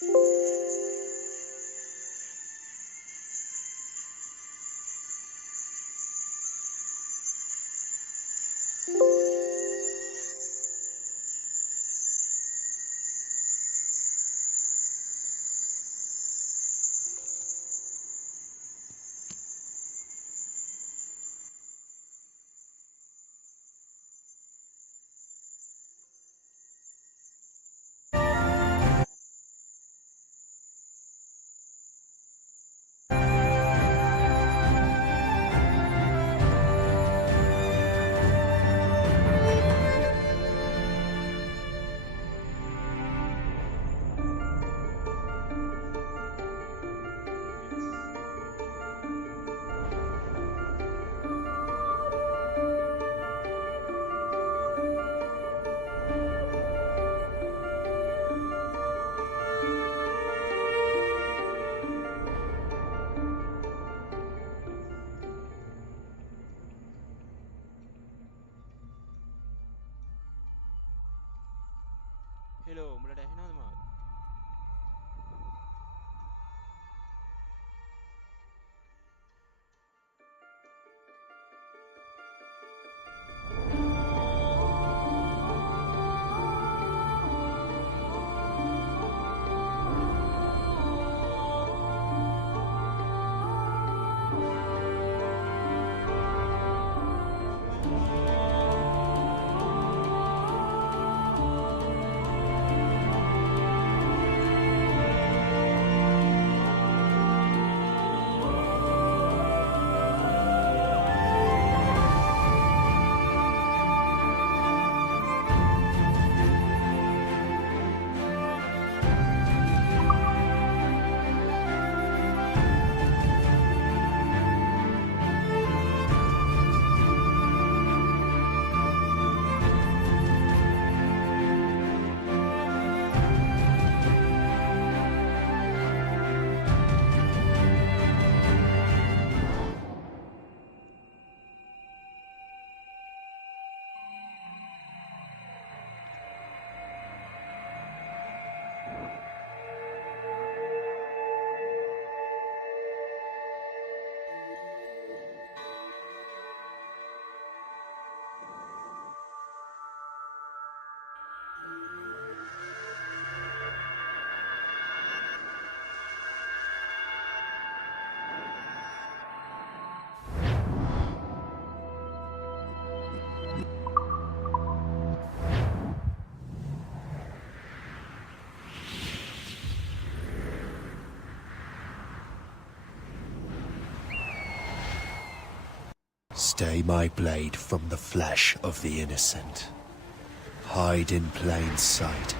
Hello, mula dahil na naman. Stay my blade from the flesh of the innocent. Hide in plain sight.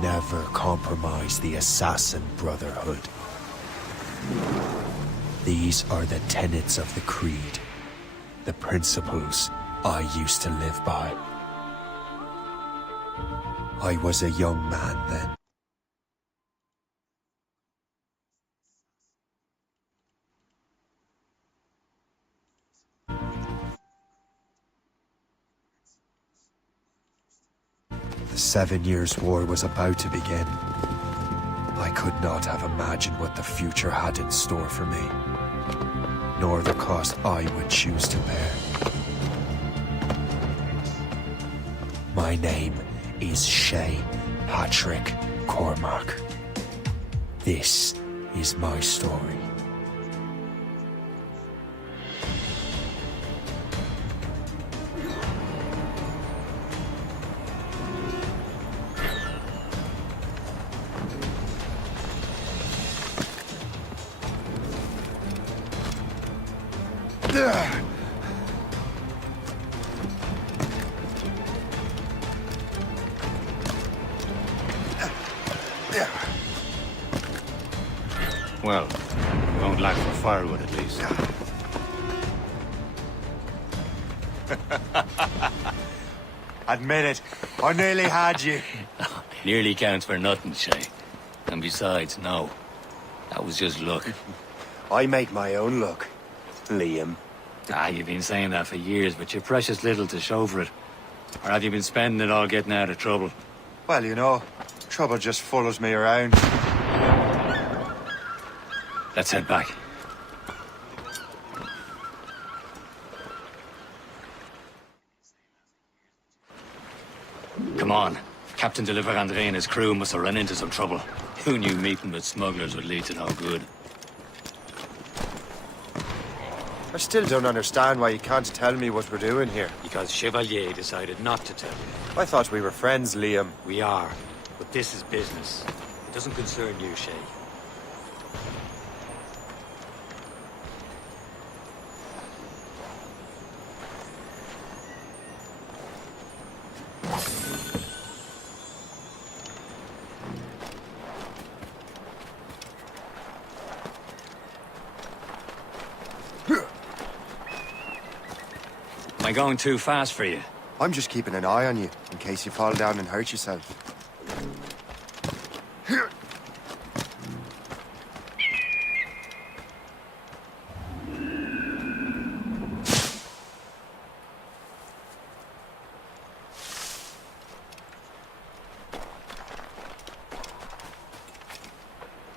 Never compromise the Assassin Brotherhood. These are the tenets of the Creed, the principles I used to live by. I was a young man then. The 7 Years' War was about to begin. I could not have imagined what the future had in store for me, nor the cost I would choose to bear. My name is Shay Patrick Cormac. This is my story. Well, we won't lack for firewood at least. Admit it, I nearly had you. Nearly counts for nothing, Shay. And besides, no. That was just luck. I make my own luck, Liam. You've been saying that for years, but you're precious little to show for it. Or have you been spending it all getting out of trouble? Well, you know, Trouble just follows me around. Let's head back. Come on. Captain de Liverandre and his crew must have run into some trouble. Who knew meeting with smugglers would lead to no good? I still don't understand why you can't tell me what we're doing here. Because Chevalier decided not to tell you. I thought we were friends, Liam. We are, but this is business. It doesn't concern you, Shay. Am I going too fast for you? I'm just keeping an eye on you, in case you fall down and hurt yourself.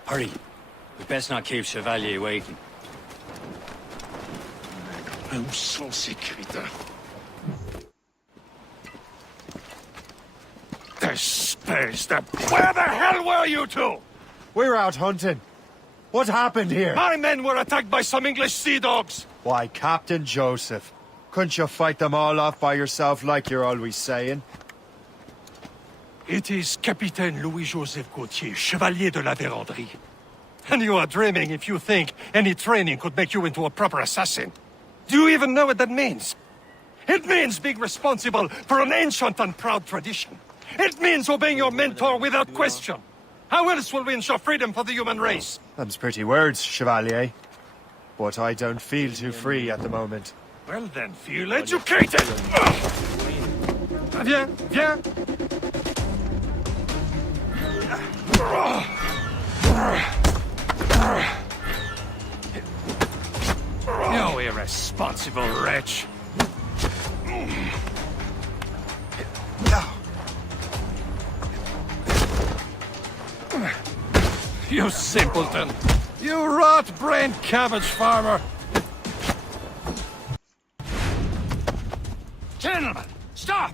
Hurry. We best not keep Chevalier waiting. Où sont ces crétins? Where the hell were you two? We're out hunting. What happened here? My men were attacked by some English sea dogs. Why, Captain Joseph. Couldn't you fight them all off by yourself like you're always saying? It is Capitaine Louis-Joseph Gauthier, Chevalier de la Vérendrye. And you are dreaming if you think any training could make you into a proper assassin. Do you even know what that means? It means being responsible for an ancient and proud tradition. It means obeying your mentor without question. How else will we ensure freedom for the human race? Them's pretty words, Chevalier. But I don't feel too free at the moment. Well then, feel educated! Viens, viens! You irresponsible wretch! You simpleton! You rot-brained cabbage farmer! Gentlemen, stop!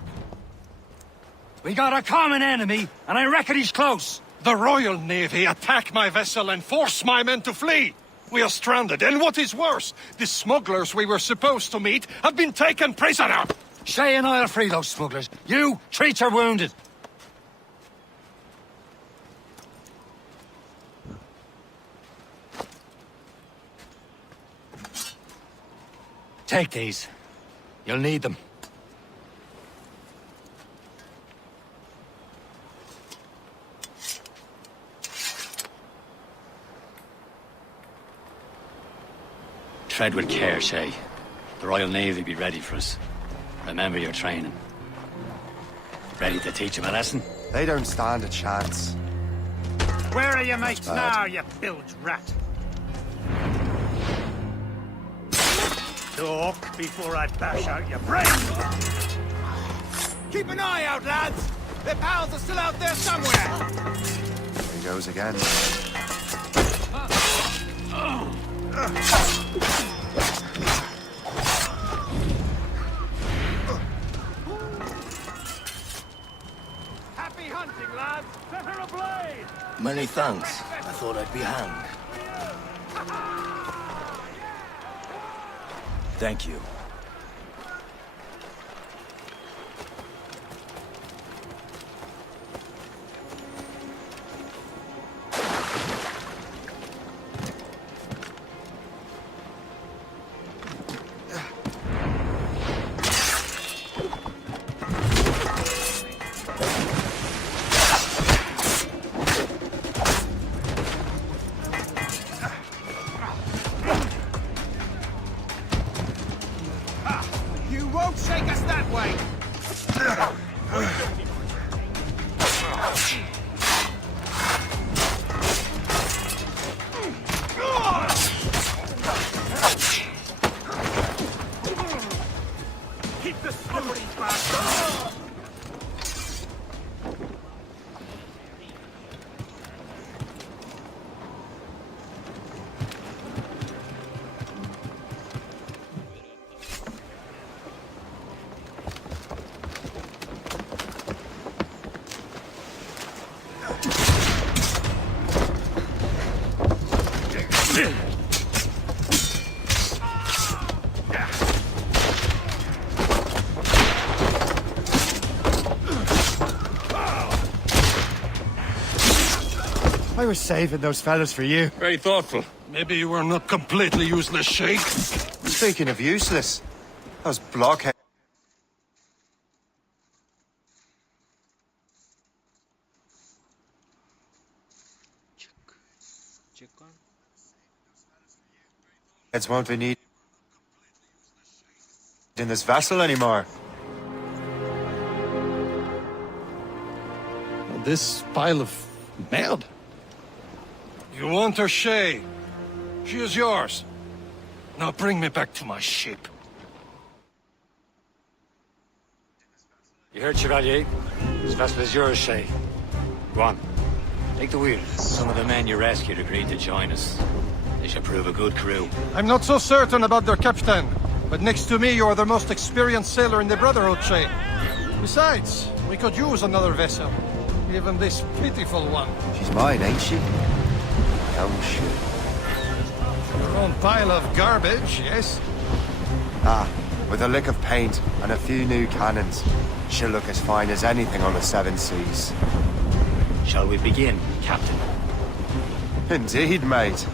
We got a common enemy, and I reckon he's close. The Royal Navy attack my vessel and force my men to flee! We are stranded, and what is worse, the smugglers we were supposed to meet have been taken prisoner! Shay and I'll free those smugglers. You, treat your wounded. Take these. You'll need them. Tread with care, Shay. The Royal Navy be ready for us. Remember your training. Ready to teach them a lesson? They don't stand a chance. Where are your mates now, you bilge rat? Talk before I bash out your brains! Keep an eye out, lads! Their pals are still out there somewhere! There he goes again. Happy hunting, lads! Set her ablaze! Many thanks. I thought I'd be hanged. Thank you. I was saving those fellas for you. Very thoughtful. Maybe you were not completely useless, Sheikh. Speaking of useless, those blockheads. Check on. Heads won't be needed in this vessel anymore. This pile of merde. You want her, Shay? She is yours. Now bring me back to my ship. You heard, Chevalier? This vessel is yours, Shay. Go on. Take the wheel. Some of the men you rescued agreed to join us. They should prove a good crew. I'm not so certain about their captain, but next to me you are the most experienced sailor in the Brotherhood, Shay. Besides, we could use another vessel. Even this pitiful one. She's mine, ain't she? Oh, shit. Her own pile of garbage, yes? Ah, with a lick of paint and a few new cannons, she'll look as fine as anything on the Seven Seas. Shall we begin, Captain? Indeed, mate.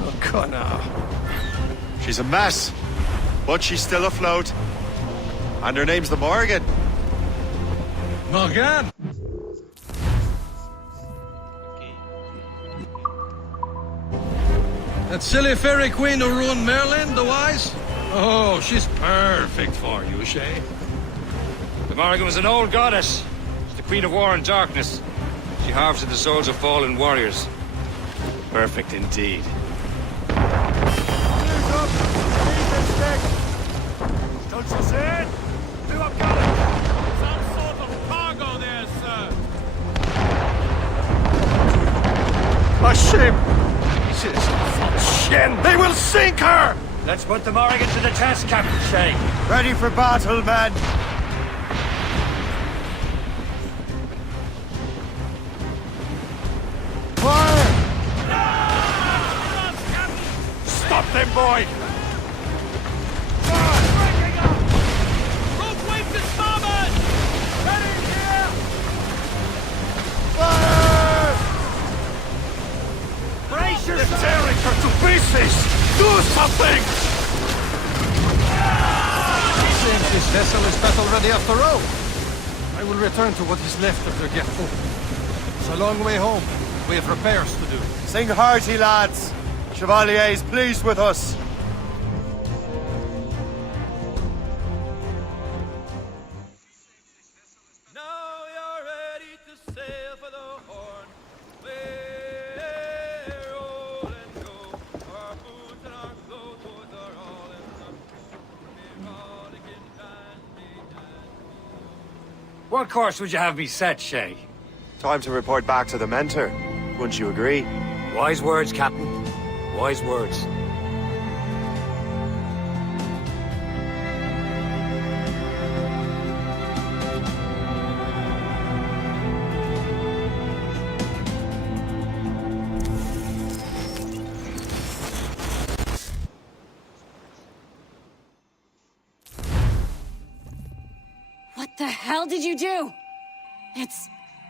Oh, Connor. She's a mess, but she's still afloat. And her name's the Morgan. Morgan! That silly fairy queen who ruined Merlin, the Wise? Oh, she's perfect for you, Shay. The Morrigan was an old goddess. She's the queen of war and darkness. She harvested the souls of fallen warriors. Perfect indeed. Don't you see it? Do up, Colin. Some sort of cargo there, sir. A ship! Shen, they will sink her! Let's put the Morrigan to the test, Captain Shay. Ready for battle, men! Fire! Stop them, boy! Rope wave to starboard! Ready here! Fire! Brace They're yourself! tearing her to pieces! Do something! Seems this vessel is battle ready after all. I will return to what is left of the Gerfaut. It's a long way home. We have repairs to do. Sing hearty, lads! Chevalier is pleased with us. Now you're ready to sail for the Horn. We're roll and go. Our boots and our clothes are all in the rollicking dandy. What course would you have me set, Shay? Time to report back to the mentor. Wouldn't you agree? Wise words, Captain. Wise words. What the hell did you do? It's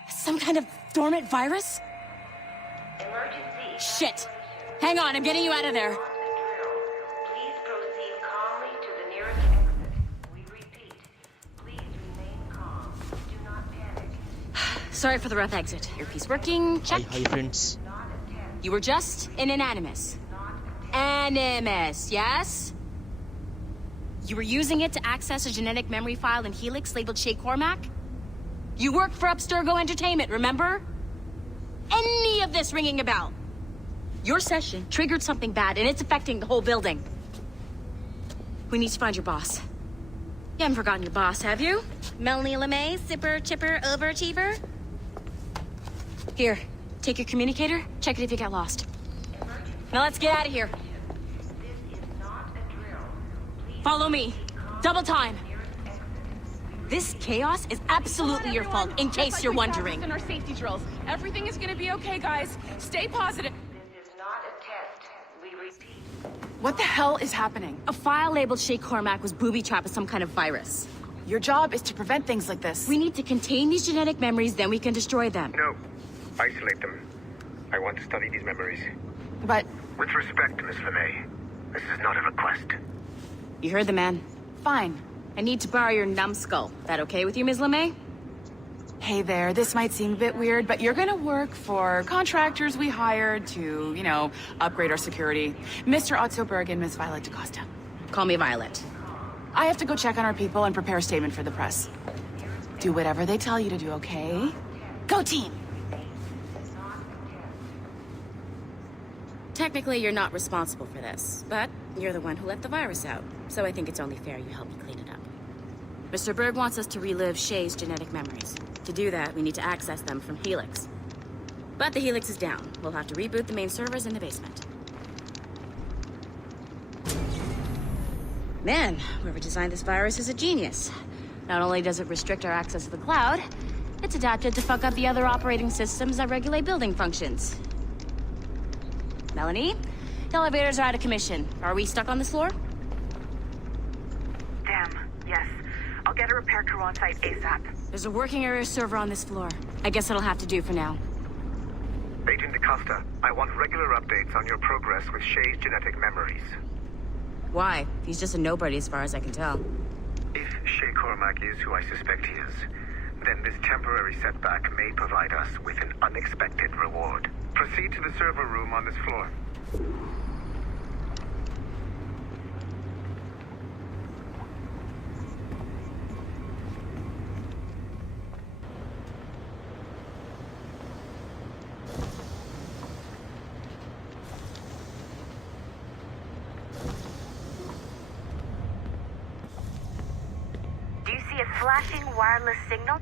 some kind of dormant virus? Emergency. Shit! Hang on, I'm getting you out of there. Please proceed calmly to the nearest exit. We repeat, please remain calm. Do not panic. Sorry for the rough exit. Earpiece working, check. Hi friends. Not a test. You were just in an Animus. Animus, yes? You were using it to access a genetic memory file in Helix labeled Shay Cormac? You worked for Abstergo Entertainment, remember? Any of this ringing a bell? Your session triggered something bad, and it's affecting the whole building. We need to find your boss. You haven't forgotten your boss, have you? Melanie LeMay, zipper, chipper, overachiever? Here, take your communicator, check it if you get lost. Now let's get out of here. This is not a drill. Please Follow me. Double time. This chaos is absolutely your fault, in case you're wondering. In our safety drills. Everything is gonna be okay, guys. Stay positive. This is not a test. What the hell is happening? A file labeled Shay Cormac was booby-trapped with some kind of virus. Your job is to prevent things like this. We need to contain these genetic memories, then we can destroy them. No. Isolate them. I want to study these memories. But... With respect, Miss LeMay, this is not a request. You heard the man. Fine. I need to borrow your numbskull. That okay with you, Ms. LeMay? Hey there, this might seem a bit weird, but you're gonna work for contractors we hired to, you know, upgrade our security. Mr. Otto Berg and Miss Violet DaCosta. Call me Violet. I have to go check on our people and prepare a statement for the press. Do whatever they tell you to do, okay? Go team! Technically, you're not responsible for this, but you're the one who let the virus out, so I think it's only fair you help me clean it up. Mr. Berg wants us to relive Shay's genetic memories. To do that, we need to access them from Helix. But the Helix is down. We'll have to reboot the main servers in the basement. Man, whoever designed this virus is a genius. Not only does it restrict our access to the cloud, it's adapted to fuck up the other operating systems that regulate building functions. Melanie? The elevators are out of commission. Are we stuck on this floor? Damn, yes. I'll get a repair crew on site ASAP. There's a working area server on this floor. I guess it'll have to do for now. Agent DaCosta, I want regular updates on your progress with Shay's genetic memories. Why? He's just a nobody as far as I can tell. If Shay Cormac is who I suspect he is, then this temporary setback may provide us with an unexpected reward. Proceed to the server room on this floor. Do you see a flashing wireless signal?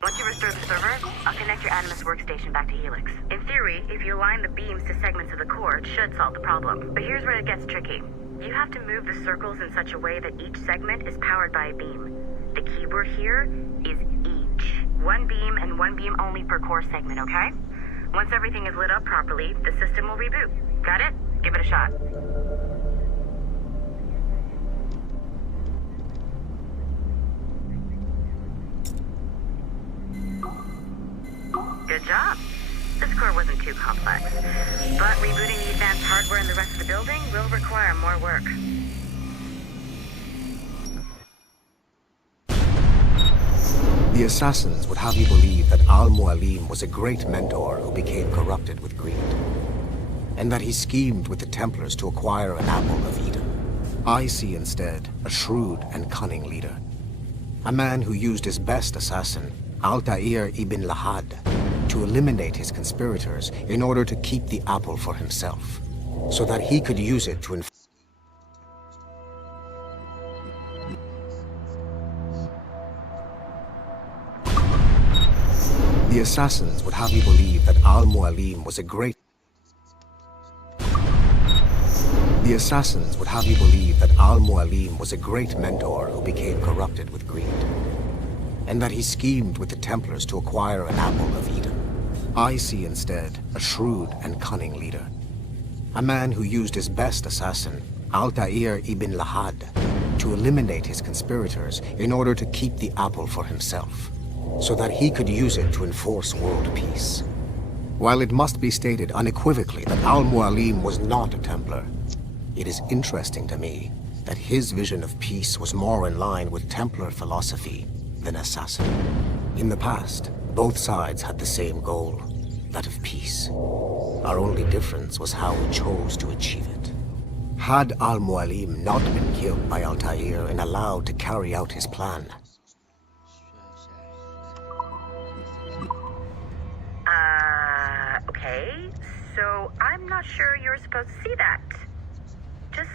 Once you restore the server, I'll connect your Animus workstation back to Helix. In theory, if you align the beams to segments of the core, it should solve the problem. But here's where it gets tricky. You have to move the circles in such a way that each segment is powered by a beam. The keyword here is each. One beam and one beam only per core segment, okay? Once everything is lit up properly, the system will reboot. Got it? Give it a shot. Good job. This core wasn't too complex, but rebooting the advanced hardware in the rest of the building will require more work. The assassins would have you believe that Al-Mualim was a great mentor who became corrupted with greed, and that he schemed with the Templars to acquire an apple of Eden. I see instead a shrewd and cunning leader, a man who used his best assassin, Altair ibn Lahad, to eliminate his conspirators in order to keep the apple for himself, so that he could use it to The assassins would have you believe that Al-Mualim was a great... The assassins would have you believe that Al-Mualim was a great mentor who became corrupted with greed, and that he schemed with the Templars to acquire an apple of Eden. I see instead a shrewd and cunning leader, a man who used his best assassin, Altair ibn Lahad, to eliminate his conspirators in order to keep the apple for himself, so that he could use it to enforce world peace. While it must be stated unequivocally that Al-Mualim was not a Templar, it is interesting to me that his vision of peace was more in line with Templar philosophy than assassin. In the past, both sides had the same goal, that of peace. Our only difference was how we chose to achieve it. Had Al-Mualim not been killed by Altair and allowed to carry out his plan, Okay, so I'm not sure you're supposed to see that. Just,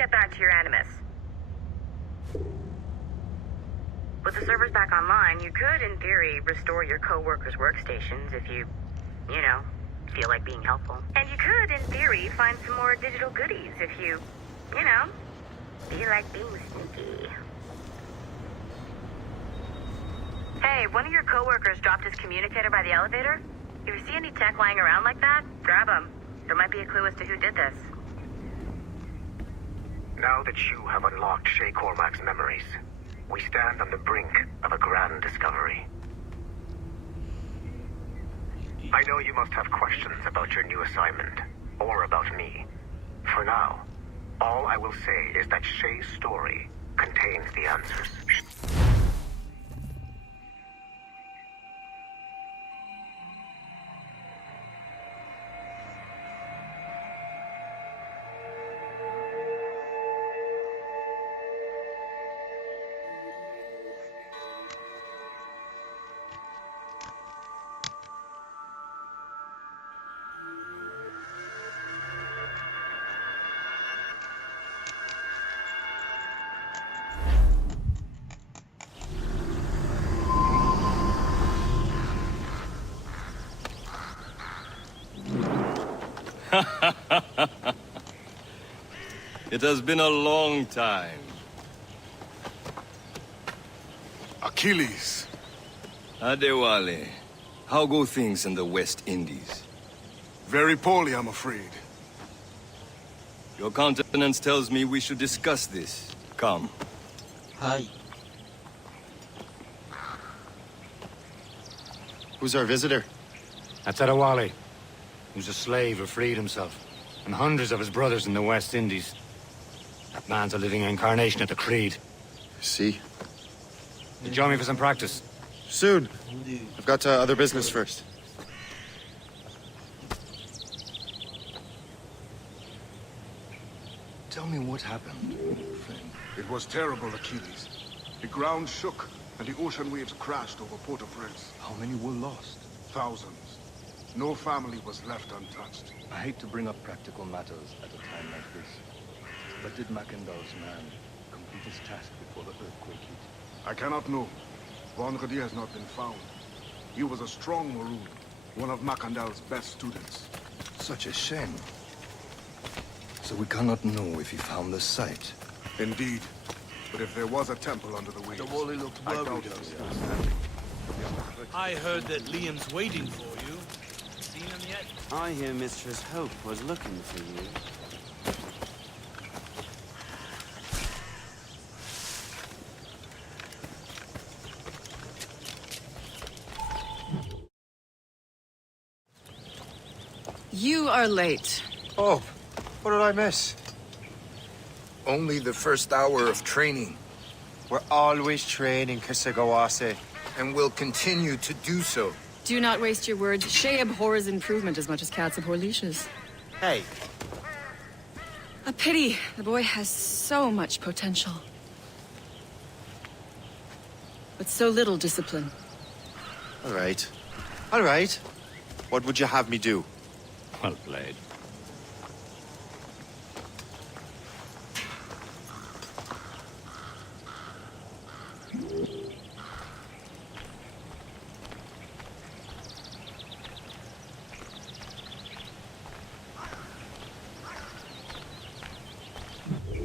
get back to your Animus. With the servers back online, you could, in theory, restore your co-workers' workstations if you know, feel like being helpful. And you could, in theory, find some more digital goodies if you know, feel like being sneaky. Hey, one of your co-workers dropped his communicator by the elevator. If you see any tech lying around like that, grab them. There might be a clue as to who did this. Now that you have unlocked Shay Cormac's memories, we stand on the brink of a grand discovery. I know you must have questions about your new assignment, or about me. For now, all I will say is that Shay's story contains the answers. It has been a long time. Achilles. Adewale, how go things in the West Indies? Very poorly, I'm afraid. Your countenance tells me we should discuss this. Come. Hi. Who's our visitor? That's Adewale. Who's a slave who freed himself. And hundreds of his brothers in the West Indies. That man's a living incarnation of the Creed. See? You join me for some practice? Soon. I've got other business first. Tell me what happened, friend. It was terrible, Achilles. The ground shook, and the ocean waves crashed over Port-au-Prince. How many were lost? Thousands. No family was left untouched. I hate to bring up practical matters at a time like this. But did Mackandal's man complete his task before the earthquake hit? I cannot know. Vonredi has not been found. He was a strong Maroon, one of Mackandal's best students. Such a shame. So we cannot know if he found the site. Indeed. But if there was a temple under the waves, I doubt it was still standing. I heard that Liam's waiting for you. Seen him yet? I hear Mistress Hope was looking for you. You are late. Oh, what did I miss? Only the first hour of training. We're always training, Kisagawase. And will continue to do so. Do not waste your words. Shay abhors improvement as much as cats abhor leashes. Hey. A pity. The boy has so much potential. But so little discipline. All right. All right. What would you have me do? Well played.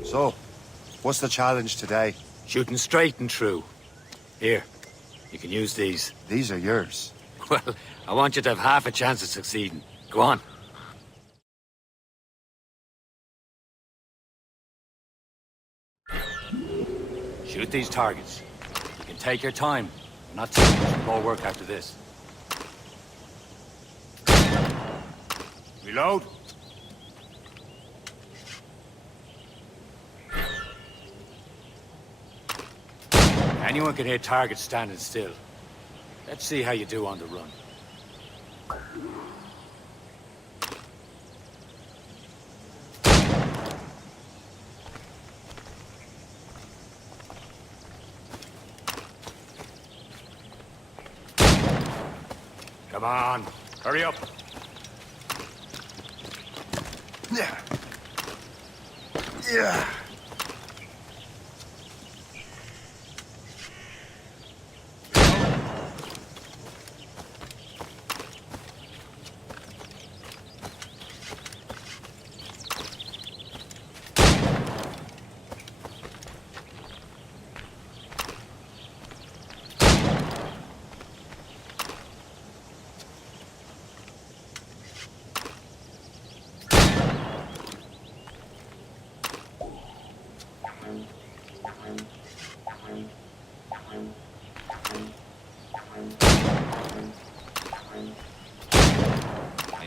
So, what's the challenge today? Shooting straight and true. Here, you can use these. These are yours. Well, I want you to have half a chance of succeeding. Go on. Shoot these targets. You can take your time. I'm not taking much more work after this. Reload. Anyone can hit targets standing still. Let's see how you do on the run. Come on, hurry up. Yeah. Yeah.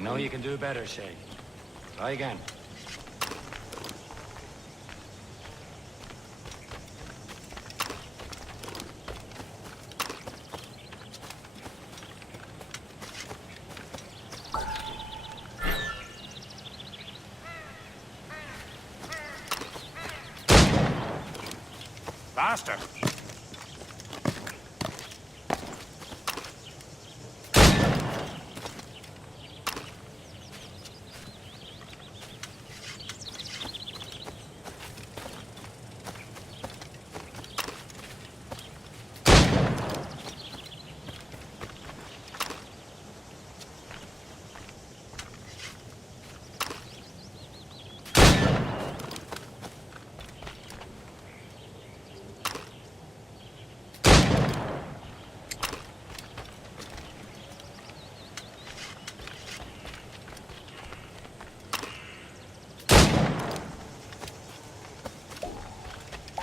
know you can do better, Shay. Try again. Faster!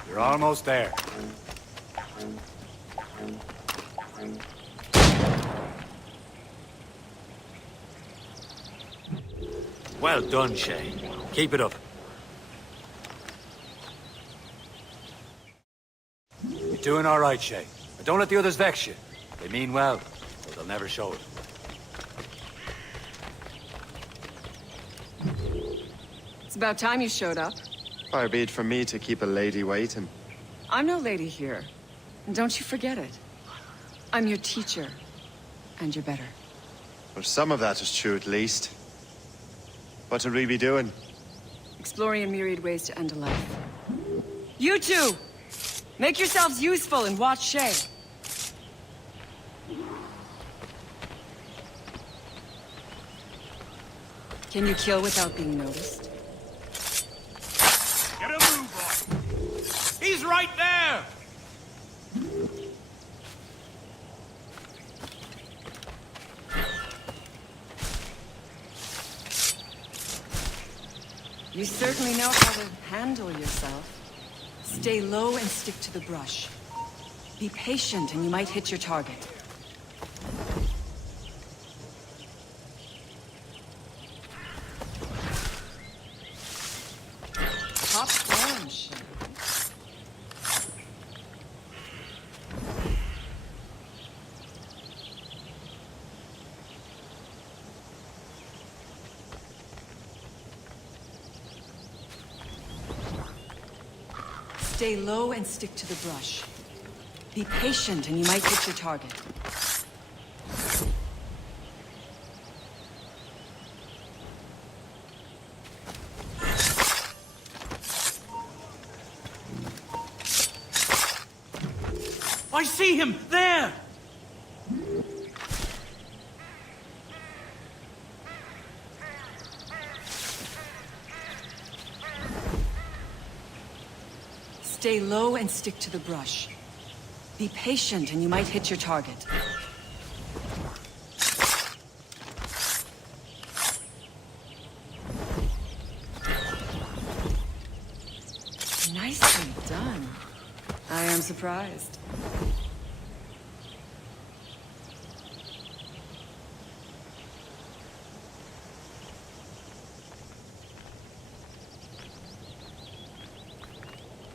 You're almost there. Well done, Shay. Keep it up. You're doing all right, Shay. But don't let the others vex you. They mean well, but they'll never show it. It's about time you showed up. Far be it from me to keep a lady waiting. I'm no lady here. And don't you forget it. I'm your teacher. And you're better. Well, some of that is true at least. What would we be doing? Exploring a myriad ways to end a life. You two! Make yourselves useful and watch Shay. Can you kill without being noticed? Get a move on! He's right there! You certainly know how to handle yourself. Stay low and stick to the brush. Be patient and you might hit your target. Top down, Shay. Stay low and stick to the brush. Be patient and you might hit your target. I see him! There! Stay low and stick to the brush. Be patient and you might hit your target. Nicely done. I am surprised.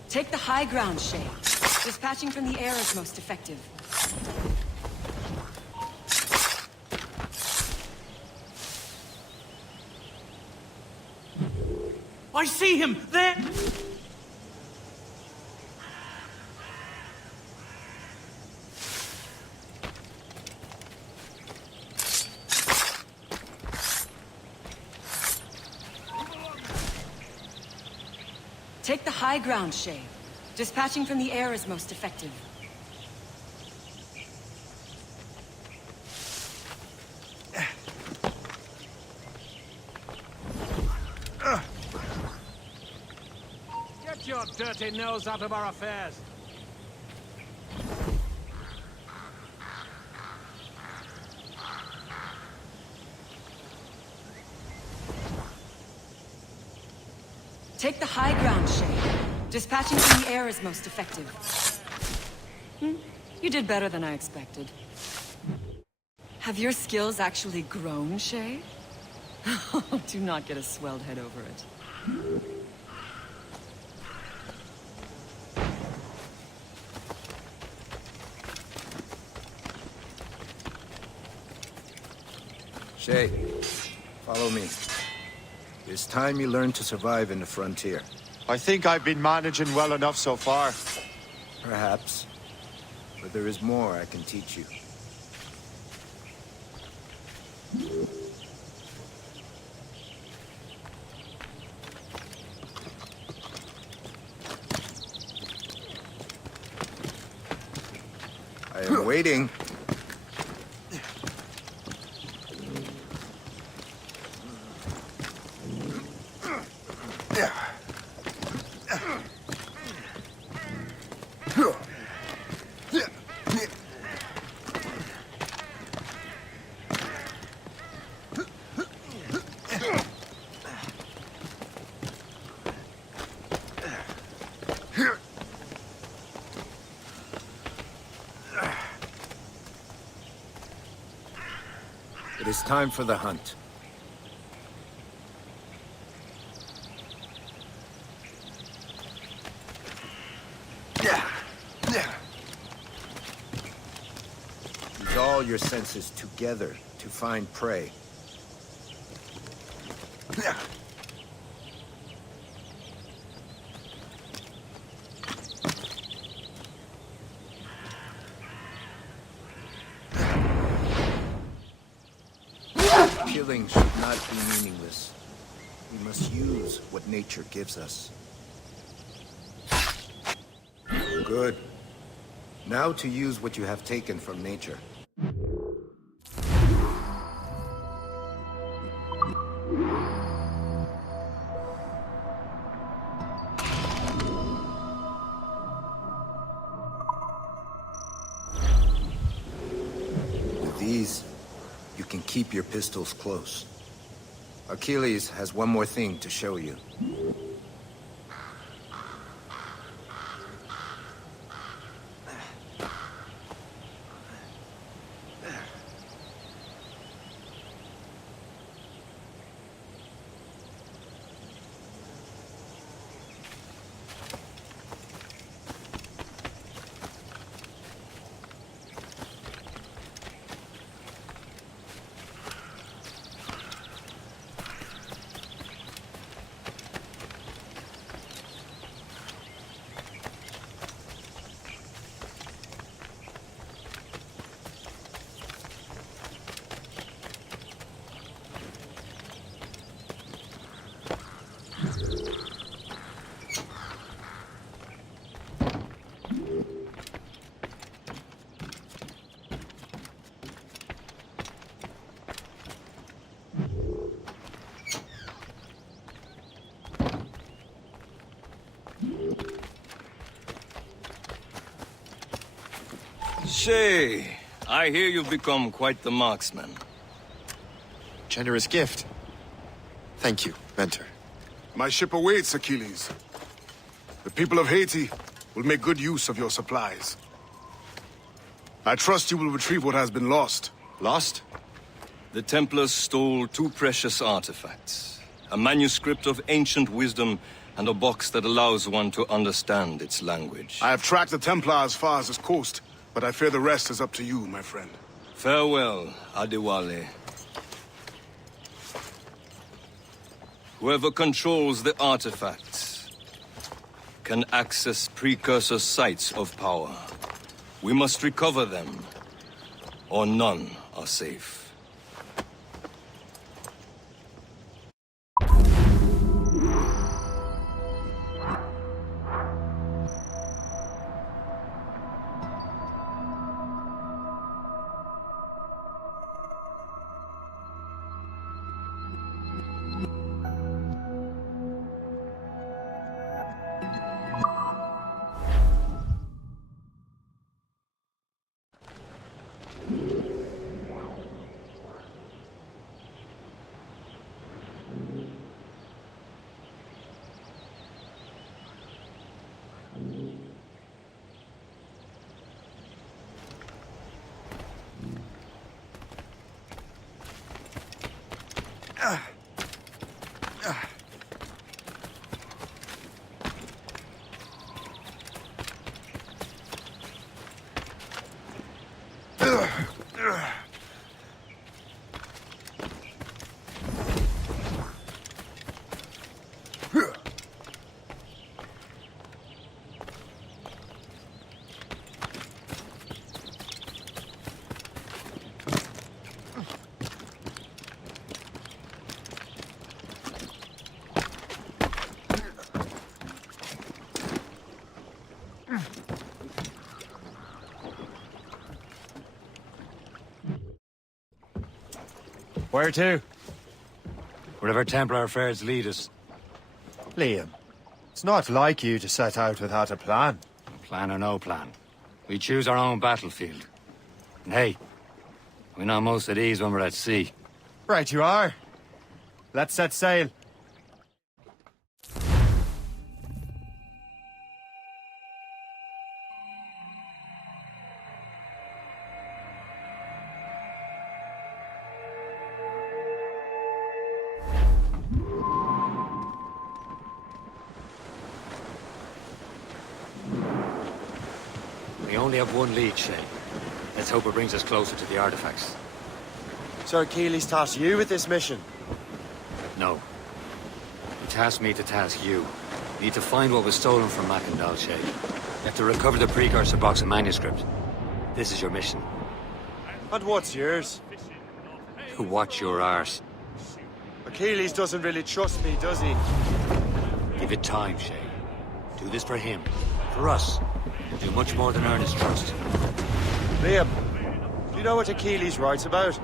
Take the high ground, Shay. Dispatching from the air is most effective. I see him! There! Take the high ground, Shay. Dispatching from the air is most effective. Get your dirty nose out of our affairs! Take the high ground, Shay. Dispatching from the air is most effective. You did better than I expected. Have your skills actually grown, Shay? Do not get a swelled head over it. Shay, follow me. It's time you learn to survive in the frontier. I think I've been managing well enough so far. Perhaps. But there is more I can teach you. I am waiting. It is time for the hunt. Use all your senses together to find prey. Killing should not be meaningless. We must use what nature gives us. Good. Now to use what you have taken from nature. With these, you can keep your pistols close. Achilles has one more thing to show you. Shay, I hear you've become quite the marksman. Generous gift. Thank you, Mentor. My ship awaits, Achilles. The people of Haiti will make good use of your supplies. I trust you will retrieve what has been lost. Lost? The Templars stole 2 precious artifacts. A manuscript of ancient wisdom and a box that allows one to understand its language. I have tracked the Templar as far as this coast, but I fear the rest is up to you, my friend. Farewell, Adewale. Whoever controls the artifacts can access precursor sites of power. We must recover them, or none are safe. Where to? Wherever Templar affairs lead us. Liam, it's not like you to set out without a plan. Plan or no plan. We choose our own battlefield. And hey, we know most of these when we're at sea. Right you are. Let's set sail. We only have one lead, Shay. Let's hope it brings us closer to the artifacts. Sir Achilles tasked you with this mission. No. He tasked me to task you. We need to find what was stolen from Mackandal, Shay. You have to recover the precursor box of manuscript. This is your mission. And what's yours? To watch your arse. Achilles doesn't really trust me, does he? Give it time, Shay. Do this for him. For us. Do much more than earn his trust. Liam, do you know what Achilles writes about?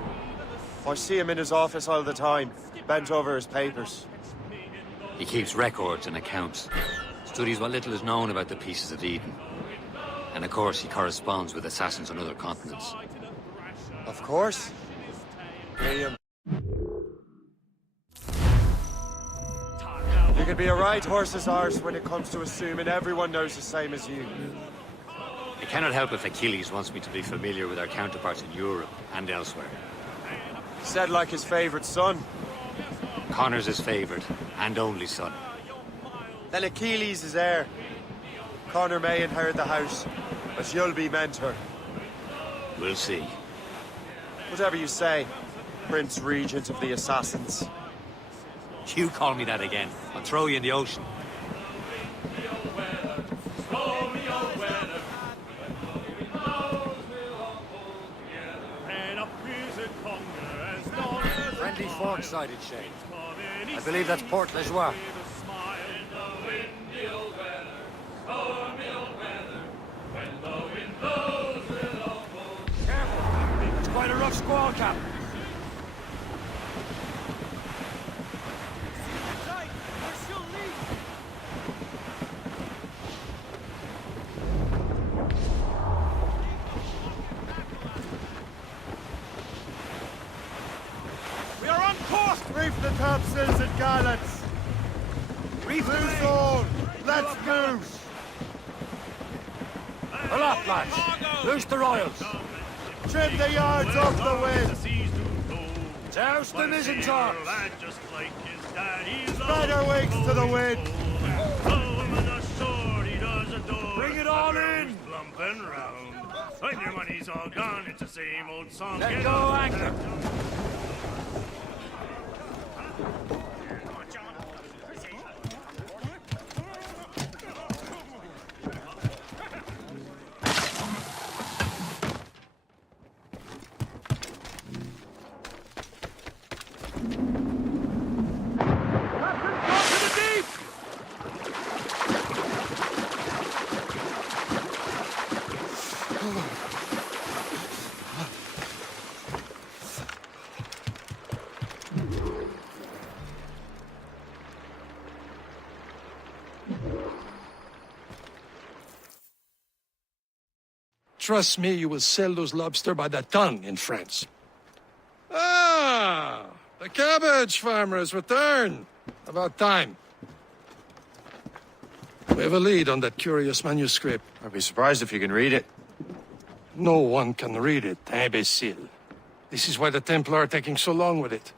I see him in his office all the time, bent over his papers. He keeps records and accounts. Studies what little is known about the pieces of Eden. And of course, he corresponds with assassins on other continents. Of course. Liam. You can be a right horse's arse when it comes to assuming everyone knows the same as you. I cannot help if Achilles wants me to be familiar with our counterparts in Europe and elsewhere. Said like his favorite son. Connor's his favorite and only son. Then Achilles is heir. Connor may inherit the house, but you'll be mentor. We'll see. Whatever you say, Prince Regent of the Assassins. You call me that again, I'll throw you in the ocean. Friendly fork-sided shade. I believe that's Port Lejoie. Careful! It's quite a rough squall, Cap. Reef the topsails and gallants! Reef loose all! Let's loose! Aloft, lads! Loose the royals! Trim the yards off the wind! Douse the mizzen-tops! Spread our wings to the wind! Bring it all in! When your money's all gone, it's the same old song. Let go, anchor! Trust me, you will sell those lobster by the ton in France. Ah! The cabbage farmers return! About time. We have a lead on that curious manuscript. I'd be surprised if you can read it. No one can read it, imbecile. This is why the Templar are taking so long with it.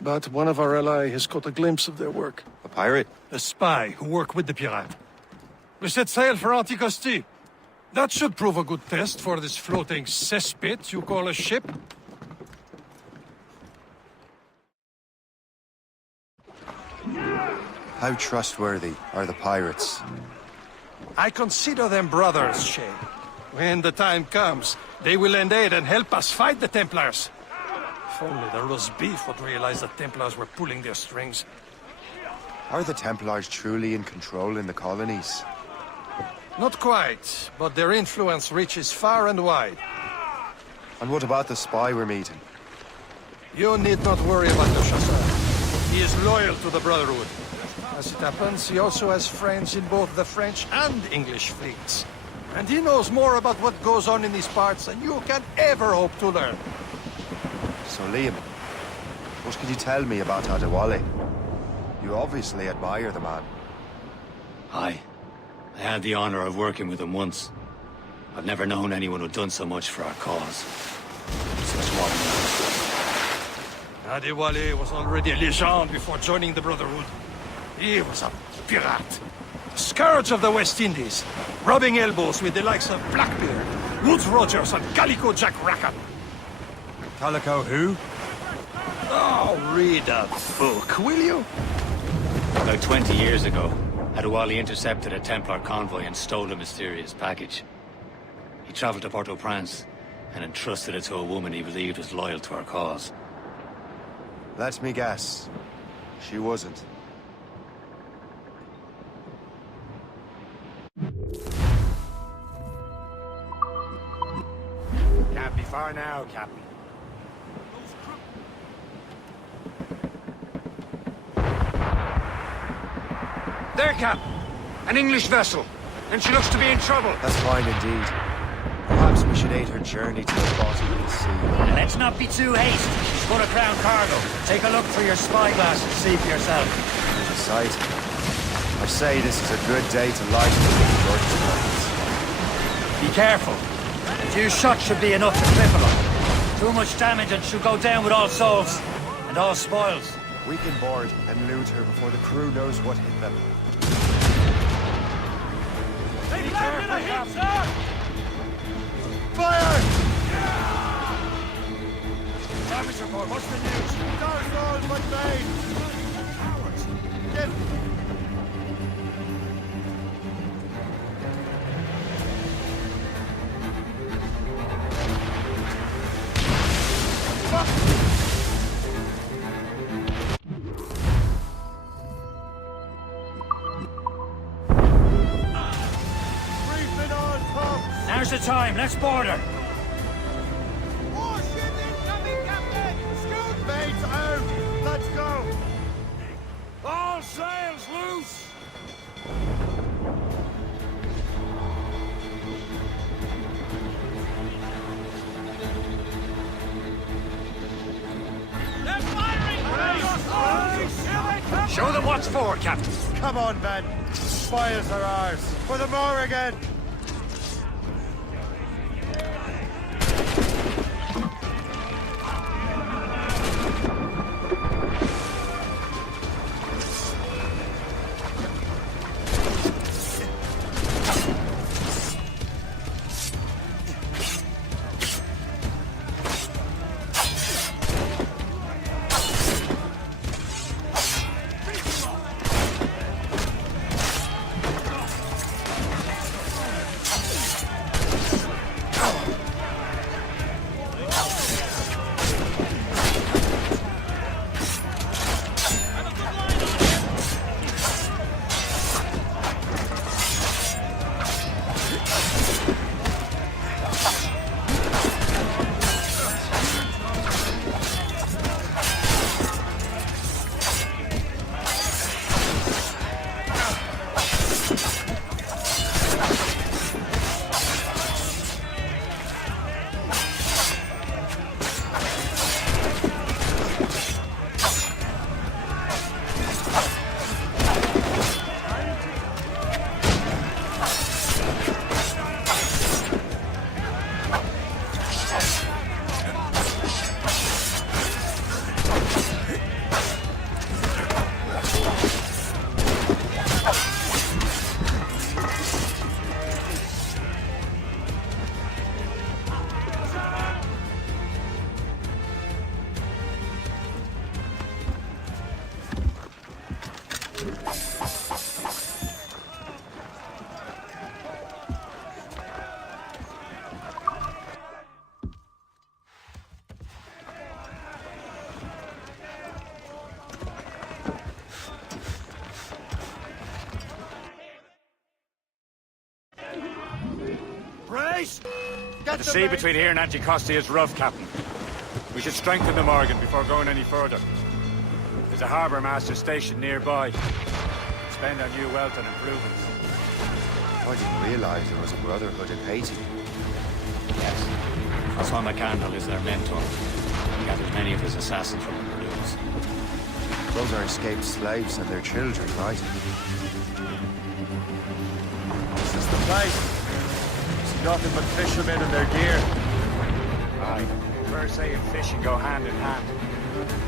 But one of our allies has caught a glimpse of their work. A pirate? A spy who worked with the pirate. We set sail for Anticosti. That should prove a good test for this floating cesspit you call a ship. How trustworthy are the pirates? I consider them brothers, Shay. When the time comes, they will lend aid and help us fight the Templars. If only the roast beef would realize the Templars were pulling their strings. Are the Templars truly in control in the colonies? Not quite, but their influence reaches far and wide. And what about the spy we're meeting? You need not worry about the Chasseur. He is loyal to the Brotherhood. As it happens, he also has friends in both the French and English fleets. And he knows more about what goes on in these parts than you can ever hope to learn. So, Liam, what can you tell me about Adewale? You obviously admire the man. Aye. I had the honor of working with him once. I've never known anyone who'd done so much for our cause. Such one. Adewale was already a legend before joining the Brotherhood. He was a pirate. Scourge of the West Indies, rubbing elbows with the likes of Blackbeard, Woodes Rogers, and Calico Jack Rackham. Calico who? Oh, read that book, will you? About 20 years ago, Adewale intercepted a Templar convoy and stole a mysterious package. He traveled to Port-au-Prince and entrusted it to a woman he believed was loyal to our cause. Let me guess. She wasn't. Can't be far now, Captain. There, Cap! An English vessel. And she looks to be in trouble. That's fine indeed. Perhaps we should aid her journey to the bottom of the sea. And let's not be too hasty. She's full of crown cargo. Take a look through your spyglass and see for yourself. There's a sight. I say this is a good day to light the George's guns. Be careful. A few shots should be enough to cripple her. Too much damage and she'll go down with all souls. And all spoils. We can board and loot her before the crew knows what hit them. They landed a hit, sir! Fire! Damage report, what's the news? Darstall, McBain! Cowards! Get... Now's the time, let's board her. Warship incoming, Captain! Scoot! Baits out! Let's go! All sails loose! They're firing! Show them what's for, Captain. Come on, men. Spoils are ours. For the more again. boys! Get The the sea men. between here and Anticosti is rough, Captain. We should strengthen the Morgan before going any further. There's a harbour master station nearby. Spend our new wealth on improvements. I didn't realize there was a brotherhood in Haiti. Yes. Francois McCandle is their mentor. He gathered many of his assassins from the Purdues. Those are escaped slaves and their children, right? This is the place. See nothing but fishermen and their gear. Aye. First say and fishing go hand in hand.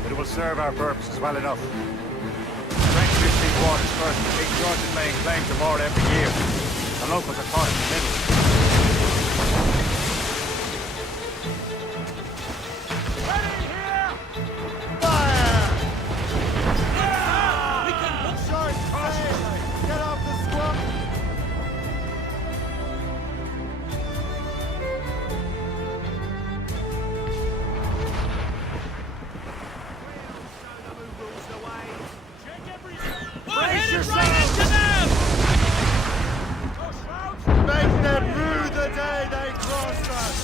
But it will serve our purposes well enough. The French fish these waters first, and King George is laying claim to more every year. The locals are caught in the middle. Get off the squad! Brace yourselves! Make them rue the day they crossed us!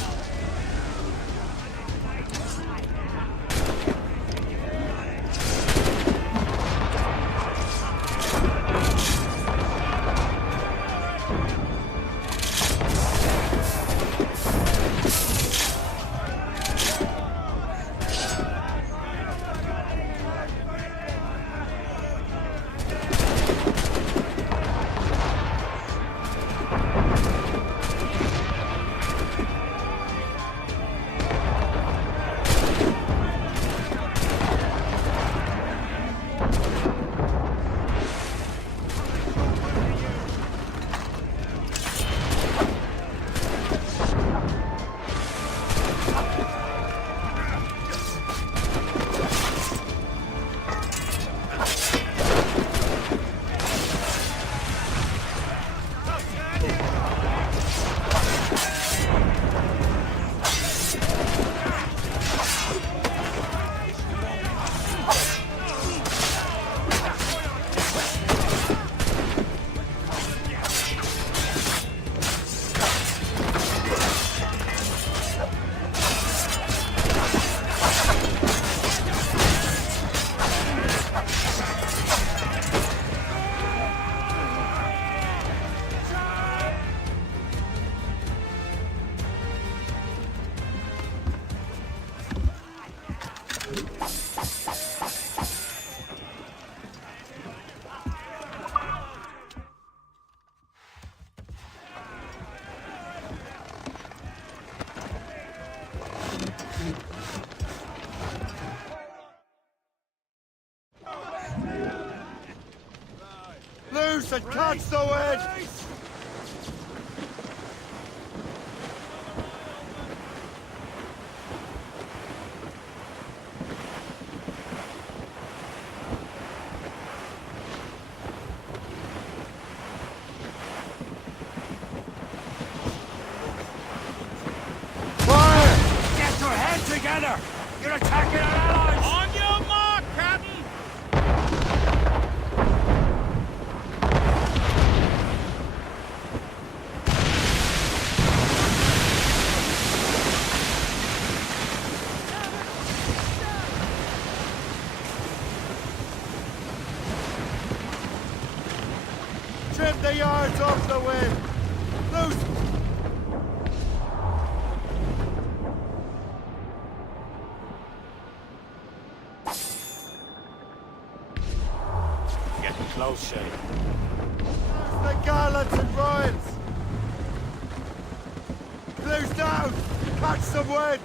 Loose and catch the wind! Fire! Get your head together! You're attacking our allies! On your mark, Captain! Trim the yards off the wind! Loose! Getting close, Shay. The gallants and royals! Loose down! Catch some wind!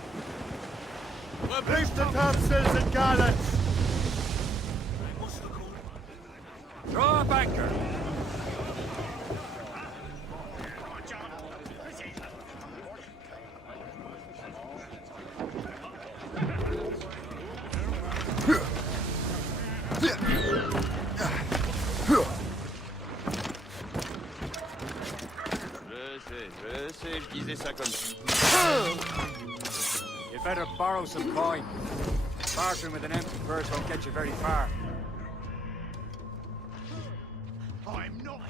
Loose the topsails and gallants! Throw up anchor! Je sais, je disais ça comme ça. You'd better borrow some coin. Bartering with an empty purse won't get you very far. I'm not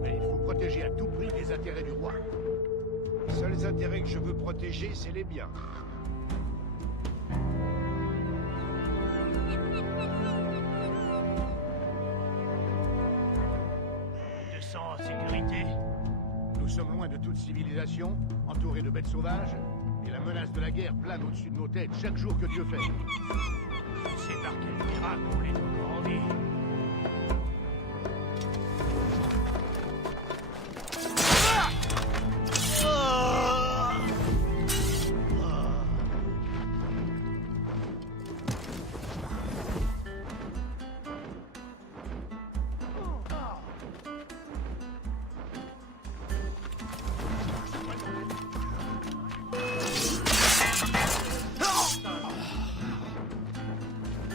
Mais il faut protéger à tout prix les intérêts du roi. Les seuls intérêts que je veux protéger, c'est les miens. On descend en sécurité. Nous sommes loin de toute civilisation, entourés de bêtes sauvages, et la menace de la guerre plane au-dessus de nos têtes chaque jour que Dieu fait. C'est par quel miracle on est encore en vie.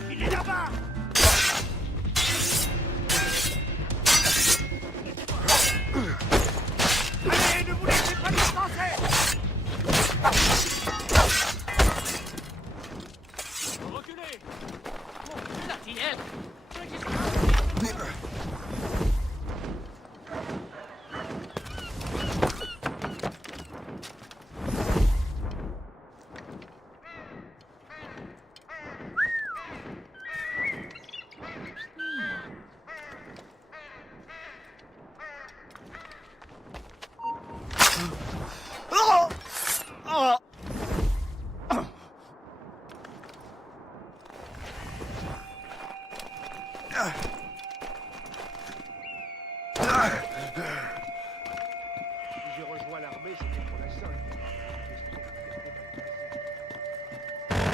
Il est là-bas! Allez, ne vous laissez pas distancer! Reculez! Là, t'y es! Si j'ai rejoint l'armée, c'était pour la solde.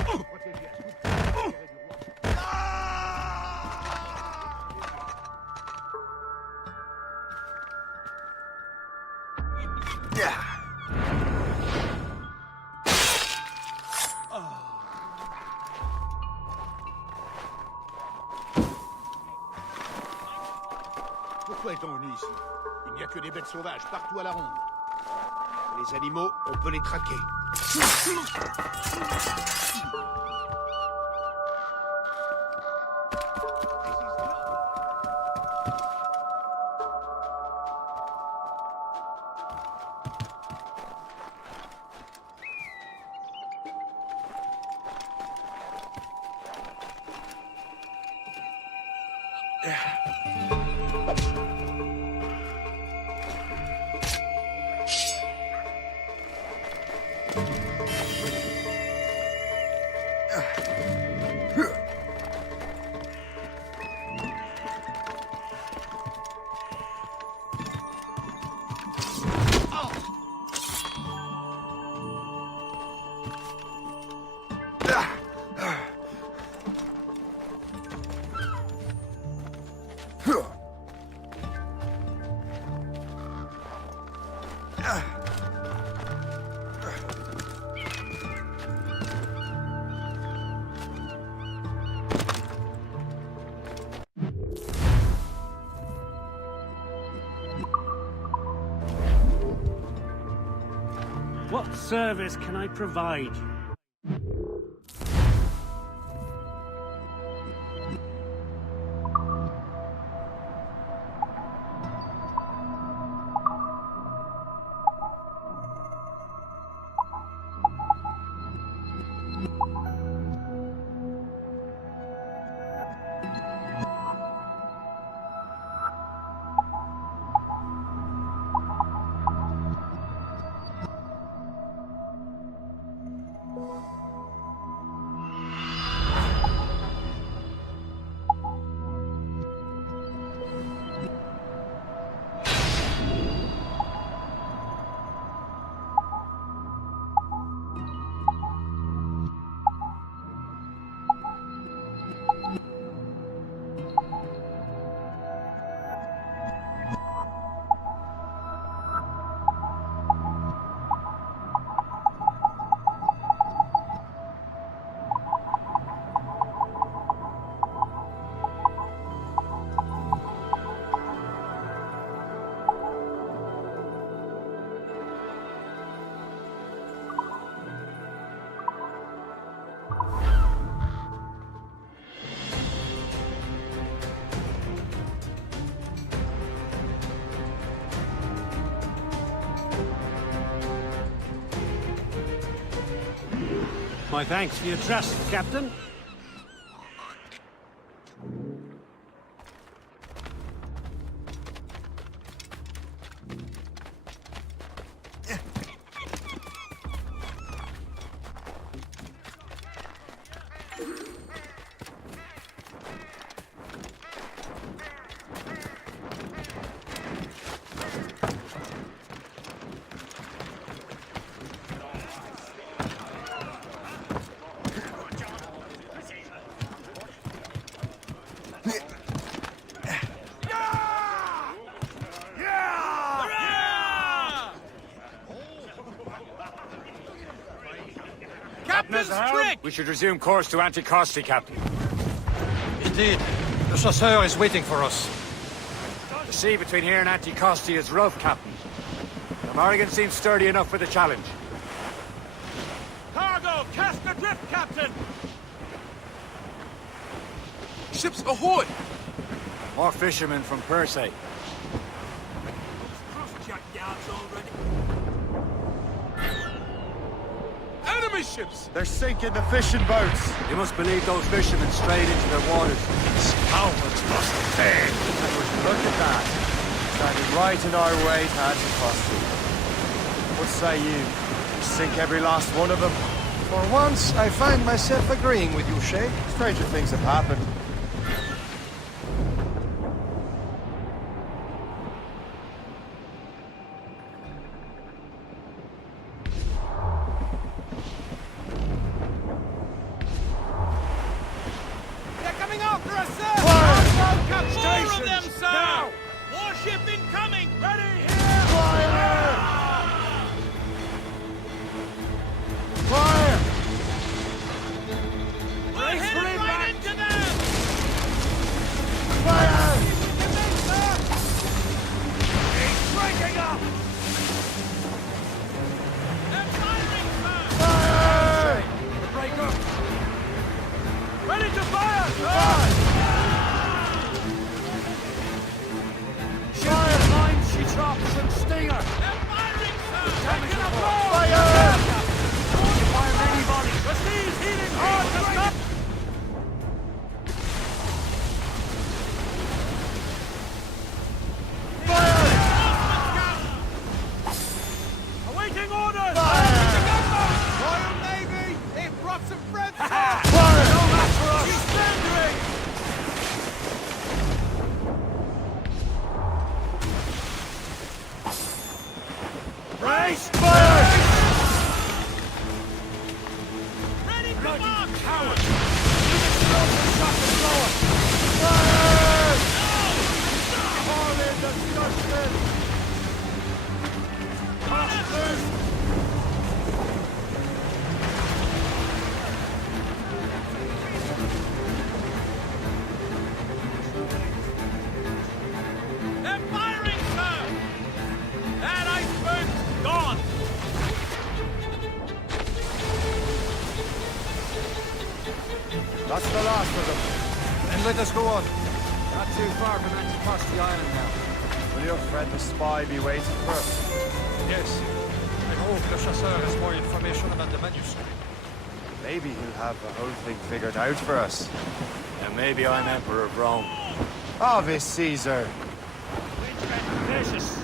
Protéger à tout prix l'intérêt du roi. Pourquoi est-on venu ici? Il n'y a que des bêtes sauvages partout à la ronde. Les animaux, on peut les traquer. What service can I provide you? My thanks for your trust, Captain. Captain's trick! We should resume course to Anticosti, Captain. Indeed. The chasseur is waiting for us. The sea between here and Anticosti is rough, Captain. The Morrigan seems sturdy enough for the challenge. Cargo! Cast adrift, Captain! Ships ahoy! More fishermen from Persei. Enemy ships! They're sinking the fishing boats. You must believe those fishermen strayed into their waters. Scoundrels must have failed. Look at that. Standing right in our way to Anticosti. What say you? Sink every last one of them? For once, I find myself agreeing with you, Shay. Stranger things have happened. They're coming after us, sir! More of them, sir! Now! Warship incoming! Ready here! Fire! Fire! We're heading right into them! Fire! He's breaking up! They're firing, sir! Fire! Break up! Ready to fire, sir! Fire! Line, she drops and stinger! They're firing, sir! Taking a blow! Fire! Fire anybody! The sea's heating hard to stop! Awaiting orders! Royal Navy! They've brought some friends, sir! Fire! No match for us! She's thundering! Brace! Fire! Ready to mark! Coward! Fire! All in disgusted! They're firing, sir! That iceberg's gone! That's the last of them. Then let us go on. Not too far from Anticosti Island now. Will your friend the spy be waiting for us? Yes. I hope the chasseur has more information about the manuscript. Maybe he'll have the whole thing figured out for us. And maybe I'm Emperor of Rome. Ave Caesar! Vicious!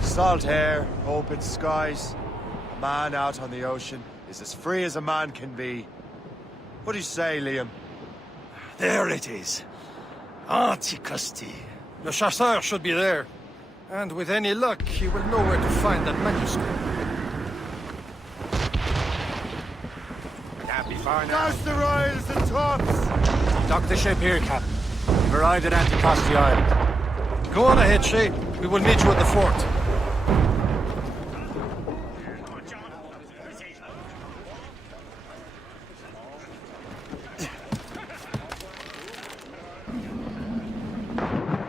Salt air, open skies. A man out on the ocean is as free as a man can be. What do you say, Liam? There it is. Anticosti. The chasseur should be there. And with any luck, he will know where to find that manuscript. Can't be far now. Douse the royals and tops! Dock the ship here, Captain. We've arrived at Anticosti Island. Go on ahead, Shay. We will meet you at the fort.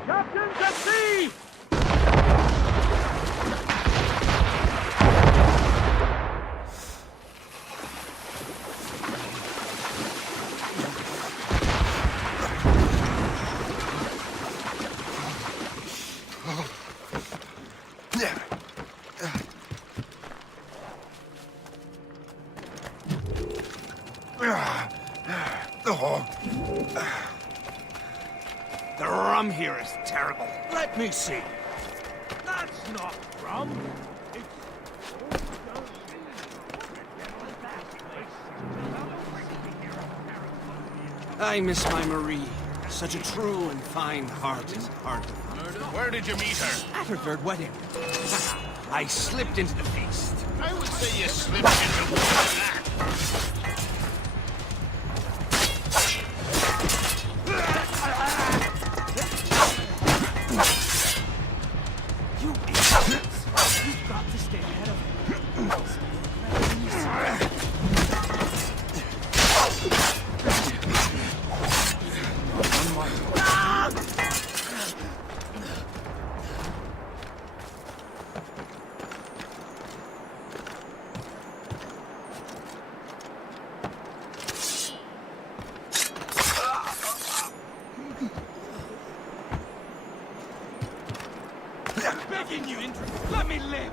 Captains at sea! The rum here is terrible. Let me see. That's not rum. I miss my Marie. Such a true and fine heart and heart. Where did you meet her? At her third wedding. I slipped into the feast. I would say you slipped into that. You idiots! You've got to stay ahead of him. Begging you, Indra, let me live!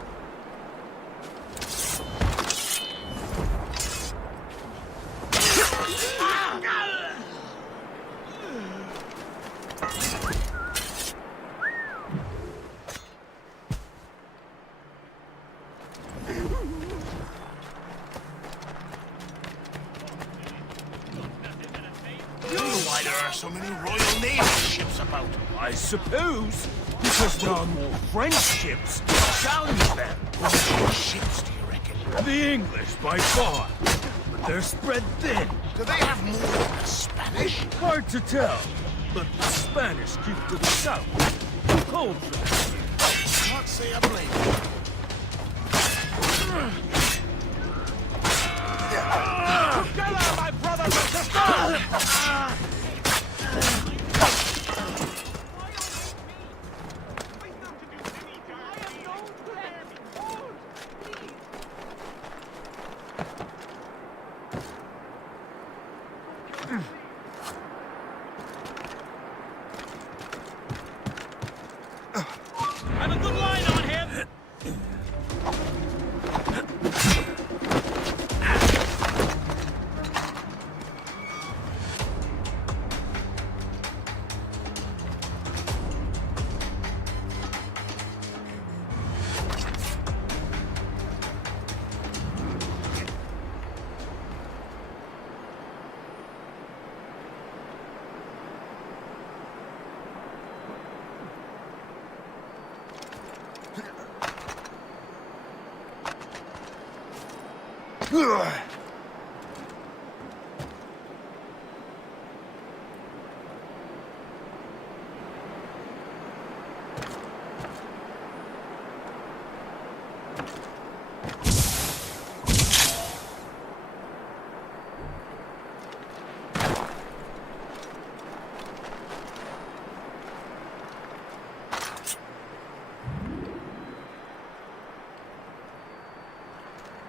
Why there are so many Royal Navy ships about? I suppose because there are more French ships to challenge them. What kind of ships do you reckon? The English, by far. But they're spread thin. Do they have more than the Spanish? Hard to tell. But the Spanish keep to the south. Cold for them. Can't say I blame you. Together, my brothers and sisters! Have a good line on him!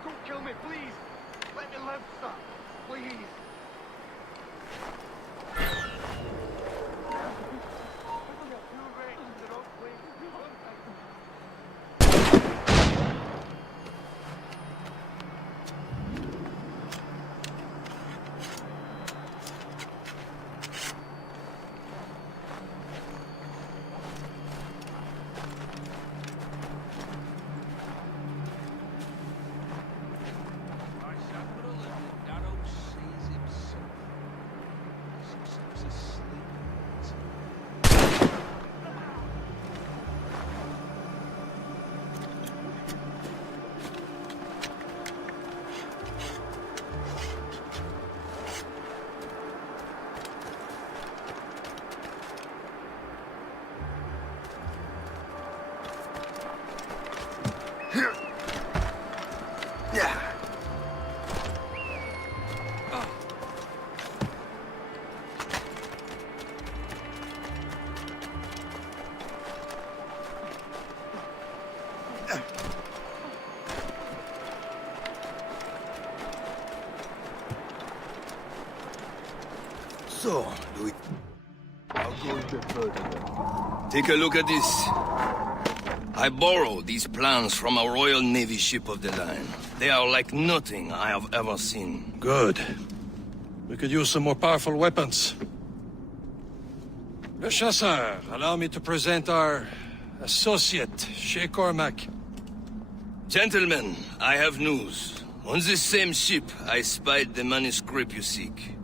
Don't kill me, please. Let me live, sir. Please. So, Louis, I'll go a bit further. take a look at this. I borrowed these plans from a Royal Navy ship of the line. They are like nothing I have ever seen. Good. We could use some more powerful weapons. Le Chasseur, allow me to present our associate, Shay Cormac. Gentlemen, I have news. On this same ship, I spied the manuscript you seek.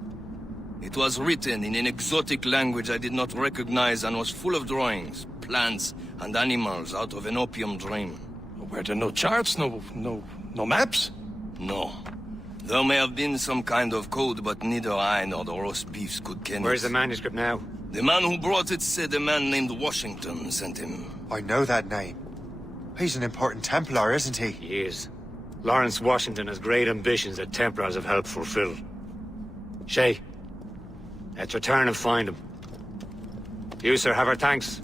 It was written in an exotic language I did not recognize and was full of drawings, plants, and animals out of an opium dream. Were there no charts, no maps? No. There may have been some kind of code, but neither I nor the roast beefs could ken it. Where's the manuscript now? The man who brought it said a man named Washington sent him. I know that name. He's an important Templar, isn't he? He is. Lawrence Washington has great ambitions that Templars have helped fulfill. Shay, let's return and find him. You, sir, have our thanks.